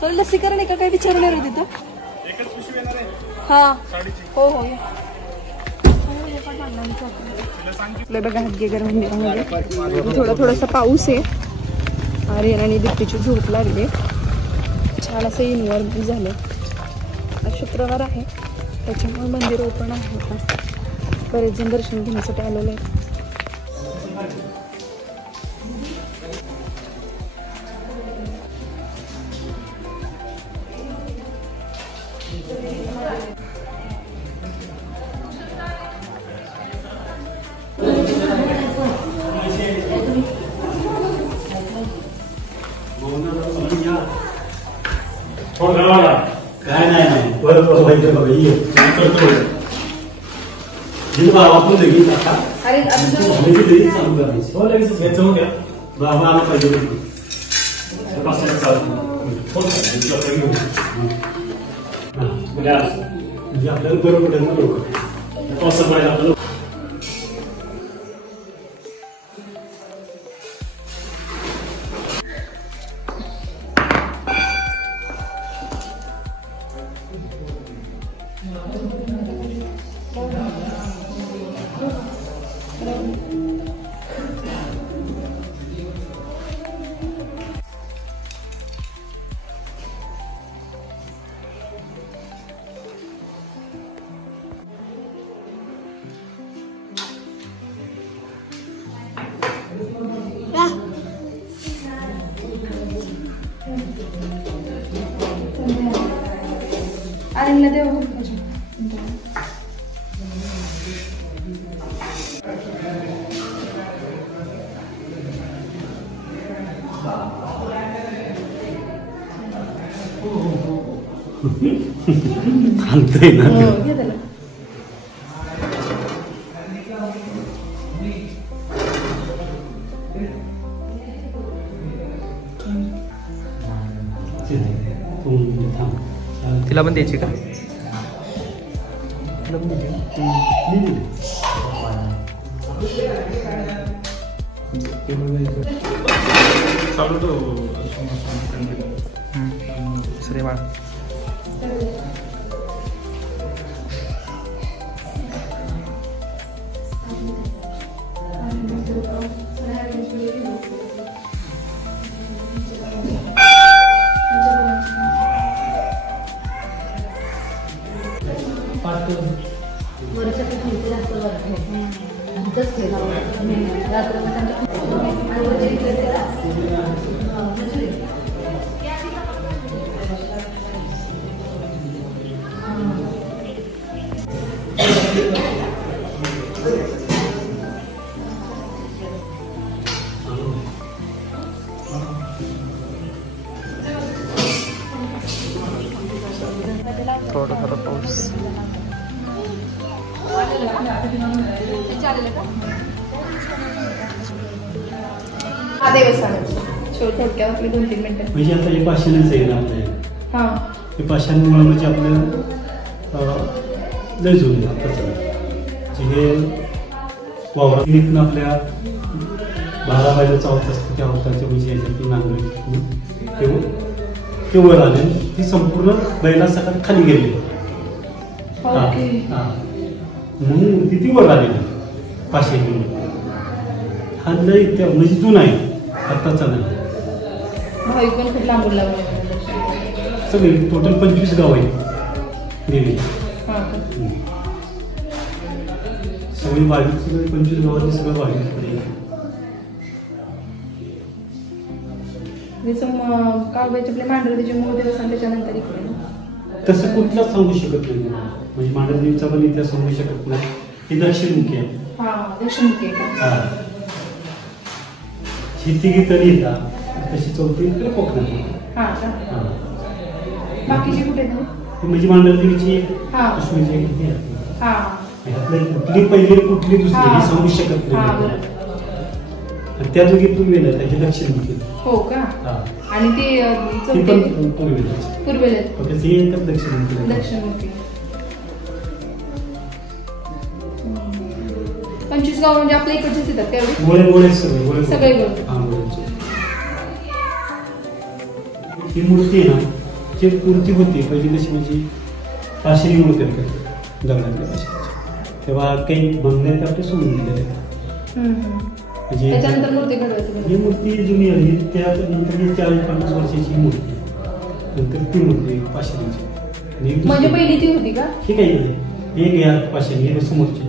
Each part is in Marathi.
सोनी लसीकरण आहे का काय विचारणार आहे तिथं? हा हो हो बघा हदगेकर मंदिरामध्ये थोडासा पाऊस आहे. आर्यन आणि दीप्तीची झोप लागली. छान असं एन्व्हायरमेंट झालं. आज शुक्रवार आहे त्याच्यामुळे मंदिर ओपन आहे. आता बरेच जण दर्शन घेण्यासाठी आलेले आहेत. काय नाही परत व्हायचं बघा ये करतो आपण लगेच आता लगेच चालू करायचं. हो लगेच घ्यायचं घ्या बाबा आला पाहिजे म्हणजे आपल्याला बरोबर पडेल ना लोक पावसा पाहिजे आपल्याला. आर्यनला देऊ थांबतोय ना घे त्याला. तिला पण द्यायची का? सरे बाळ थोडं थोडं पाऊस. हा देवस्थान थोडक्यात आपले 2-3 मिनिटं म्हणजे आता हे पाषाणच आहे ना आपल्या. हा हे पाषाणमुळे म्हणजे आपलं लय जुळून हे वावरात आपल्या 12 बायला चावत असतं त्या अवतारच्या म्हणजे याच्यातून नांगरी ते वर आले. ती संपूर्ण बैला सकाळ खाली गेली. म्हणून ती वर आलेली पाचशे हा लय म्हणजे जुना आहे आत्ताचा नाही. भाविक पण खूप लांबून लावले सगळे टोटल 25 गाव आहेत देवी. सगळी भाविक सगळे 25 गावातले सगळं भाविक आपल्या मांडरदेवीचे मूळ देवस्थान त्याच्यानंतर इकडे तसं कुठलाच सांगू शकत नाही. म्हणजे मांडरदेवीचा पण इतिहास सांगू शकत नाही. ही दक्षिणमुखी आहे. दक्षिणमुखी तिघी तरी येतात तशी चौथी इकडे कोकणात. बाकीची कुठे म्हणजे मांडरदेवीची कुठली पहिली कुठली दुसरी सांगू शकत नाही. त्या दोघीतून गेलं त्याची दक्षिणमुखी. हो का? आणि ती पण पूर्वेला एकच दक्षिणमुखी. दक्षिणमुखी 25 गाव म्हणजे आपल्या इकडचेच येतात त्यावेळी सगळे. ही मूर्ती आहे ना जी मूर्ती होती पहिली कशी म्हणजे पाषाणी मूर्ती होती दगडातल्या पाषाणीची, तेव्हा काही बंगल्या त्या आपल्या सोडून दिलेल्या आहेत. म्हणजे त्याच्यानंतर मूर्ती घडवली. ही मूर्ती जुनी आहे, त्यानंतर ही 40-50 वर्षाची मूर्ती, नंतर ती मूर्ती पाषाणीची. म्हणजे पहिली ती होती का? ही काही नाही, एक या पाषाणी ही समोरची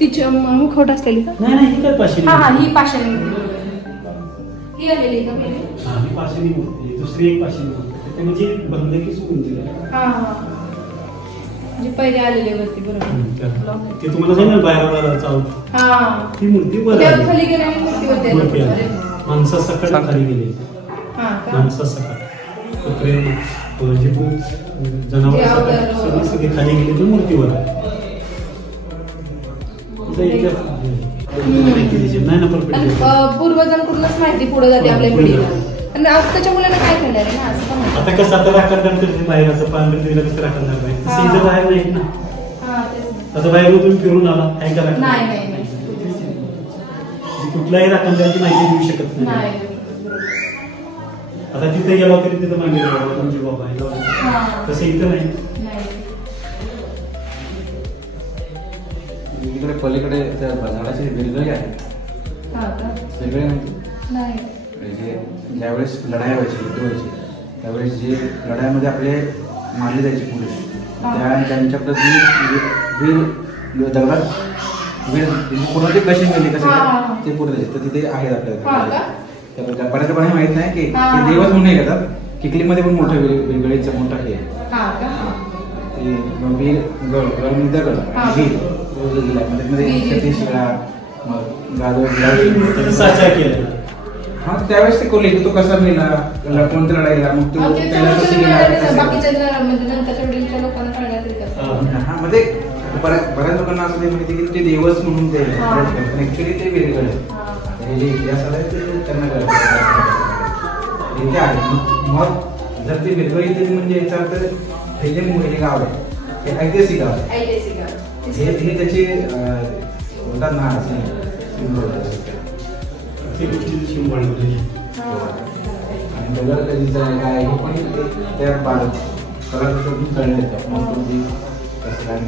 तिची मुखवट असलेली का? नाही ही काय पाषाणी. हा ही पाषाणी ही आलेली का पहिली? हा ही पाषाणी मूर्ती, दुसरी एक पाषाणी मूर्ती, ते म्हणजे बंगल्या की सोडून दिल्या. हा म्हणजे पहिले आलेले वरती बरोबर. ते तुम्हाला सांगितलं बाहेर चालू ती मूर्ती वर खाली गेल्याने मूर्ती होते. माणसा सकाळ खाली गेले, माणसा सकाळ जनावर सगळे खाली गेले तर मूर्तीवर नाही ना परफेक्ट. पूर्वजांकडूनच माहिती पुढे जाते आपल्या पिढीला. आणि आताच्या मुलांना काय करणार आहे ना असं पण आहे. आता कसं आता राखणार बाहेरचं पांढर कसं राखणार नाही, तसं इथं बाहेर नाही ना. आता बाहेर तुम्ही फिरून आला काय करा, नाही कुठल्याही राखणदाराची माहिती देऊ शकत नाही. आता तिथे गेला तरी तिथं मागे तुमचे बाबा आहे, तसं इथं नाही. इकडे पलीकडे त्या झाडाचे वेगवेगळे आहेत, वेगळे म्हणजे ज्यावेळेस लढाई व्हायची, युद्ध व्हायची, त्यावेळेस जे लढाईमध्ये आपले मारले जायचे पोलीस, त्यांच्याप्रती वीर दगडात वीर कोणाची कशी मिळली कसं ते पुढे द्यायचे. तर तिथे आहेत आपल्याला बऱ्याच लोकांना माहित नाही की देवच म्हणून घेतात. किकलीमध्ये पण मोठं वेगवेगळीचं मोठं हे वीर गड दगड वीर शिळा मग साचा केला. हा त्यावेळेस ते कोल्हे तो कसा मेला, कोणत्या लढाईला, मग तो त्याला कशी गेला. हा मध्ये बऱ्याच लोकांना असं माहिती की ते देवच म्हणून ते ऍक्च्युअली ते वेगळं आहे. जे इतिहास आलाय ते त्यांना इथे आहे. मग जर ते वेगळं इथे म्हणजे याचा अर्थ हे जे गाव आहे हे ऐतिहासिक गाव आहे. हे त्याचे बोलतात ना आणि दगड कधीचं काय हे पण त्या कलाकृतीतून कळलं येतं. मग तुम्ही कसं काय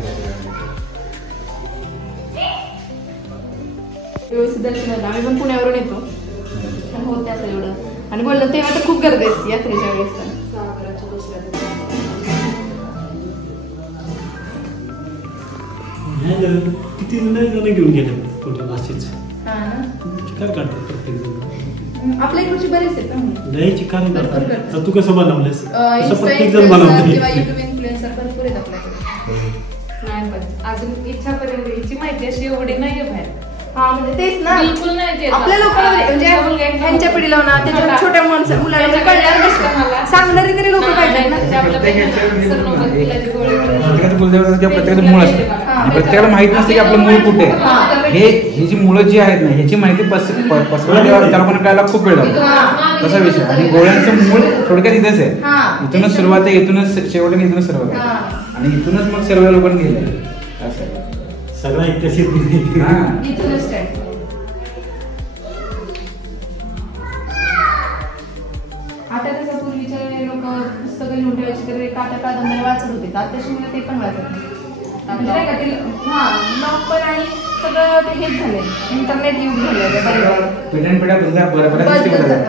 व्यवस्थित दर्शन झालं. आम्ही पण पुण्यावरून येतो पण होत असं एवढं. आणि बोललं तेव्हा तर खूप गर्दी असते यात्रेच्या वेळेस. किती जण घेऊन गेले कुठे असेच चिकार काढतात प्रत्येक जण. आपल्या इकडची बरेच आहेत लय चिकार करतात. तू कसं बनवलंस? प्रत्येक जण बनवतो किंवा युट्यूब इन्फ्लुएन्सर भरपूर आहेत आपल्याकडे. नाही पण अजून इच्छापर्यंत याची माहिती अशी एवढी नाहीये बाहेर. हा म्हणजे तेच ना, बिलकुल नाही. आपल्या लोकांना म्हणजे ह्यांच्या पिढीला ना त्याच्या छोट्या मुलांना कळणार सांगणारी तरी लोक पाहिजेत ना. प्रत्येकाचं कुलदेवता किंवा प्रत्येकाचं मूळ असतं. प्रत्येकाला माहित नसते की आपलं मूळ कुठे आहे. हे जी मुळं जी आहेत ना ह्याची माहिती त्याला पण कळायला खूप वेळ लागतो तसा विषय. आणि गोळ्यांचं मूळ थोडक्यात इथेच आहे. इथूनच सुरुवात आहे, इथूनच शेवट, इथूनच सुरुवात आहे आणि इथूनच मग सर्व लोकांनी गेले असं सगळा इतिहासिक इथूनच आहे. आता कसं पूर्वीचे लोक पुस्तकं लिहून ठेवायची तर काटा कादंबरी वाचत होते. आताची मुलं ते पण वाचत नाही. म्हणजे नाही का ते लॉक पण आणि सगळं ते हेच झालंय, इंटरनेट युग झालंय.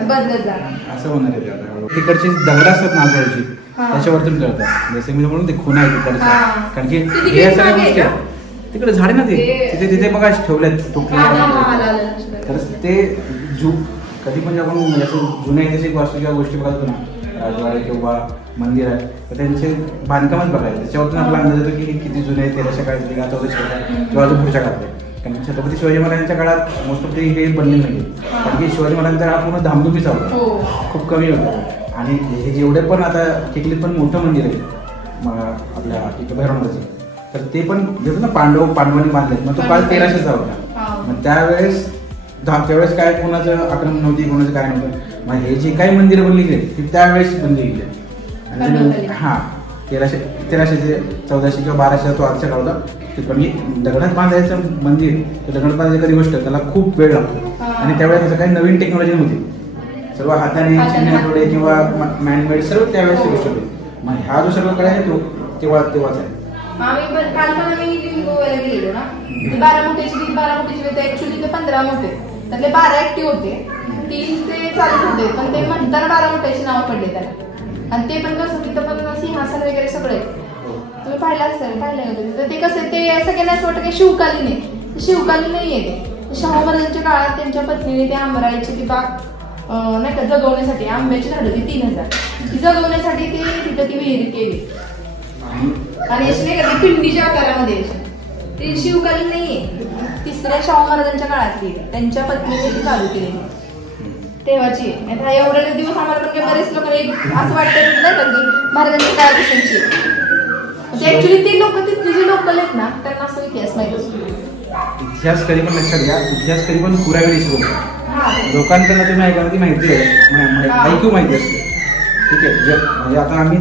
बदलत जाणार असं होणार आहे. आता तिकडची दगड असतात ना आजूबाजूची त्याच्यावरतून कळतात. जसे मी म्हणून ते खून आहे तिकडच्या, कारण की हे सगळ्या गोष्टी तिकडे झाडे ना ते तिथे बघा ठेवल्यात तुटले. तर ते कधी पण आपण जुन्या ऐतिहासिक वास्तू किंवा गोष्टी बघतो ना, राजवाडे किंवा मंदिर आहे तर त्यांचे बांधकामच बघायचं. त्याच्यावरतून आपला अंदाज येतो की हे किती जुने आहे, 1300 काळातले का 1400 काळात किंवा अजून पुढच्या काळातले. कारण छत्रपती शिवाजी महाराजांच्या काळात मोस्ट ऑफ हे बनले नाही. कारण की शिवाजी महाराजांचा काळ पूर्ण धामधुमीचा होता, खूप कमी होता. आणि हे जेवढे पण आता चिखलीत पण मोठं मंदिर आहे आपल्या इथं भैरवनाथाचं, तर ते पण घेतो ना पांडवांनी बांधलेत. मग तो काळ 1300चा होता. मग त्यावेळेस काय कोणाचं आक्रमण नव्हती, कोणाचं काय नव्हतं. मग हे जे काही मंदिर बनली गेले ते त्यावेळेस बनली गेले. आणि हा 1300 ते 1400 किंवा 1200 तो आजच्या काळ होता. ते कमी दगडात बांधायचं मंदिर, दगडात बांधायची कधी गोष्ट त्याला खूप वेळ लागतो. आणि त्यावेळेस असं काही नवीन टेक्नॉलॉजी नव्हती. सर्व हाताने चिन्ह किंवा मॅनमेड सर्व त्यावेळेस गोष्ट होती. मग ह्या जो सर्व कडे आहे तो तेव्हाच आहे. काल पण आम्ही लिंब गोव्याला गेलेलो ना, 12 मोठ्याची होते ऍक्च्युली ते 15 मोठे, त्यातले 12 ऍक्टिव्ह होते, 3 ते चालत होते, पण ते म्हणताना 12 मोठ्याची नाव पडले त्याला. आणि ते पण कसं तिथं पण सिंहासन वगैरे सगळे तुम्ही पाहिलं होतं. ते कसं ते सगळ्यांना असं वाटतं की शिवकालीन आहे, शिवकालीन नाहीये ते. शाहू महाराजांच्या काळात त्यांच्या पत्नीने ते आंबराईची ती बाग नाही का जगवण्यासाठी, आंब्याची झाडं ती 3000 ती जगवण्यासाठी ते तिथं ती विहीर केली. आणि अशी नाही का ती पिंडीच्या आकारामध्ये ती शिवकालीन नाहीये, 3ऱ्या शाहू महाराजांच्या काळातली, त्यांच्या पत्नीने ती चालू केली तेव्हाची. आता एवढे दिवस आम्हाला पण बरेच लोक असं वाटतं नाही का की महाराजांच्या काळापासूनची. ऍक्च्युली ते लोक तिथले जे लोकल आहेत ना त्यांना असं इतिहास माहित असतो. इतिहास कधी पण लक्षात घ्या, इतिहास कधी पण पुरावे शिकवतो. लोकांकडनं तुम्ही ऐकायला ती माहिती आहे, ऐकू माहिती असते. ठीक आहे, म्हणजे आता आम्ही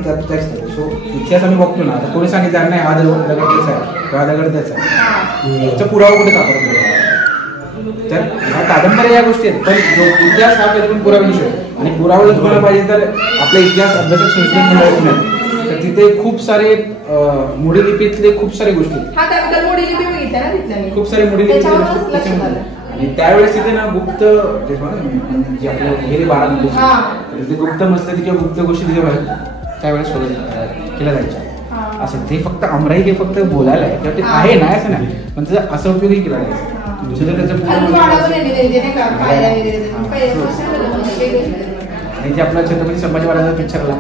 सो इतिहास आम्ही बघतो ना, आता कोणी सांगितलं नाही हा दगड त्याचा आहे किंवा दगड त्याचा आहे, याचा पुरावा कुठे सापडतो. तर ह्या कादंबऱ्या या गोष्टी आहेत, पण जो इतिहास हा कधी पण पुरावा विषय. आणि पुरावा जर तुम्हाला पाहिजे तर आपला इतिहास अभ्यासक संस्कृत मिळत नाही, तर तिथे खूप सारे मोडीलिपीतले खूप सारे गोष्टी, खूप सारे मोडीलिपी. आणि त्यावेळेस तिथे ना गुप्त जे आपलं गेले 12 तिथे गुप्त मस्तकी किंवा गुप्त गोष्टी तिथे त्यावेळेस केल्या जायच्या. असं ते फक्त अमराई हे फक्त बोलायला आहे किंवा ते आहे ना असं नाही, पण त्याचा असं उपयोगही केला जायचा. आणि जे आपला छत्रपती संभाजी महाराजांचा पिक्चर आला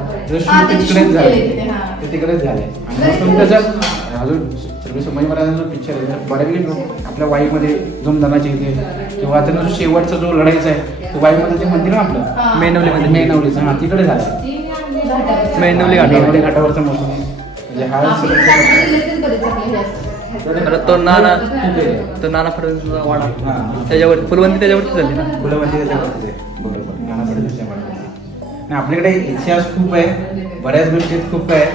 तिकडेच झालं, ते तिकडेच झालंय. आणि त्याचा अजून छत्रपती संभाजी महाराजांचा पिक्चर आहे बऱ्यापैकी आपल्या वाईमध्ये जोमदानाच्या इथे किंवा त्यांना जो शेवटचा जो लढाईचा आहे तो वाईमध्ये जे मंदिर ना आपलं मेनवलीचं, हा तिकडे झालं. मेनवली घाटावरचा मोसम म्हणजे हा तो नाना फडणवीसचा वाडा त्याच्यावर फुलवंती त्याच्यावरती झाली ना, फुलवंती त्याच्यावरती बरोबर, नाना फडणवीसच्या वाड्यावरती. आपल्याकडे इतिहास खूप आहे, बऱ्याच गोष्टी खूप आहे.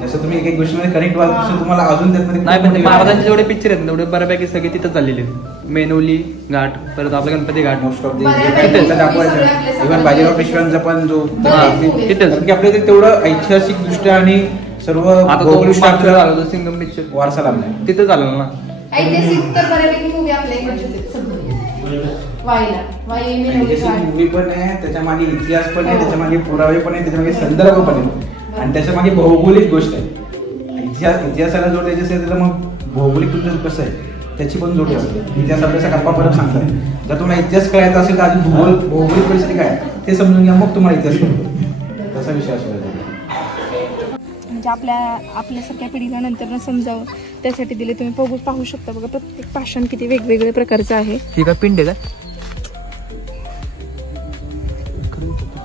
जसं तुम्ही एक गोष्टीमध्ये कनेक्ट व्हाल तसं तुम्हाला अजून त्यामध्ये नाही, पण महाराजांचे जेवढे पिक्चर आहेत तेवढे बऱ्यापैकी सगळे तिथं चाललेले आहेत. मेनवली घाट, परत आपला गणपती घाट, मोस्ट ऑफ दाखवायचं. इव्हन बाजीराव पेशव्यांचा पण जो तिथेच आपल्या तेवढं ऐतिहासिक दृष्ट्या आणि सर्व आता सिंगम पिक्चर वारसा लाभलाय तिथं झालं ना. ऐतिहासिक तर बऱ्यापैकी मूवी आपल्या इकडचे मूवी पण आहे, त्याच्या मागे इतिहास पण आहे, त्याच्या मागे पुरावे पण आहे, त्याच्या मागे संदर्भ पण आहे, आणि त्याच्या मागे भौगोलिक गोष्ट आहे. इतिहासाला जोड द्यायची असेल तर मग भौगोलिक तुमचं कसं आहे त्याची पण जोड असते. इतिहास अभ्यासा गप्पा परत सांगतात. जर तुम्हाला इतिहास कळायचा असेल तर आधी भौगोलिक परिस्थिती काय ते समजून घ्या, मग तुम्हाला इतिहास कळतो. तसा विषय असतो. म्हणजे आपल्यासारख्या पिढीला नंतर समजावं त्यासाठी दिले. तुम्ही पाहू शकता बघा, प्रत्येक पाषाण किती वेगवेगळ्या प्रकारचं आहे. ही का पिंड आहे का,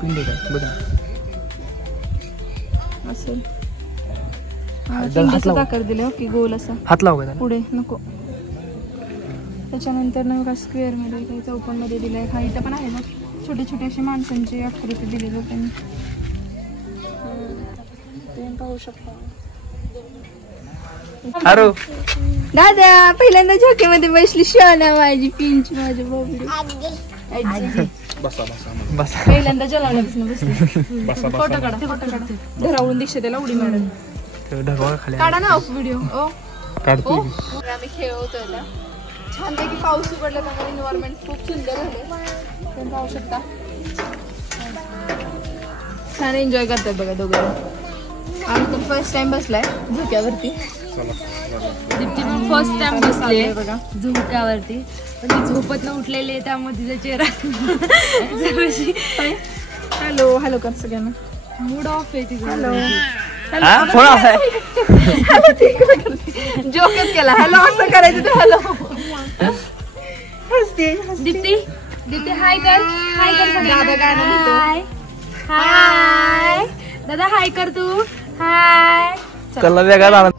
पिंड आहे का बघा असेल. आकार दिले की गोल असा हात लाव का पुढे नको. त्याच्यानंतर ना बघा स्क्वेअर मध्ये काही चौकोन मध्ये दिलंय. हा इथं पण आहे ना छोटे छोटे असे माणसांची आकृती दिली लोकांनी, पाहू शकता. अरे दादा पहिल्यांदा झोक्यामध्ये बसली, शहाणा माझी पिंच माझी बोबडी बसा पहिल्यांदा जलावण्यापासून बसली. फोटो काढा धरावून दीक्षा त्याला उडी मारत काढा ना व्हिडिओ. आम्ही खेळवतोय आता छानपैकी. पाऊस उघडला त्यामुळे एन्व्हायरमेंट खूप सुंदर झाले. तुम्ही पाहू शकता छान एन्जॉय करतात बघा दोघं. आम्ही तर फर्स्ट टाइम बसलाय झोक्यावरती. फर्स्ट टाइम बसले बघा झोक्यावरती, पण ती झोपत न उठलेली त्यामुळे तिचा चेहरा हॅलो हॅलो कर सगळ्यांना. मूड ऑफ आहे तिचा. हॅलो जोकच केला. हॅलो असं करायचं ते. हॅलो हसते दीप्ती दीप्ती हाय कर. हाय कर दादा गाणं हाय हाय दादा हाय कर तू. हाय कल्ला वेगळा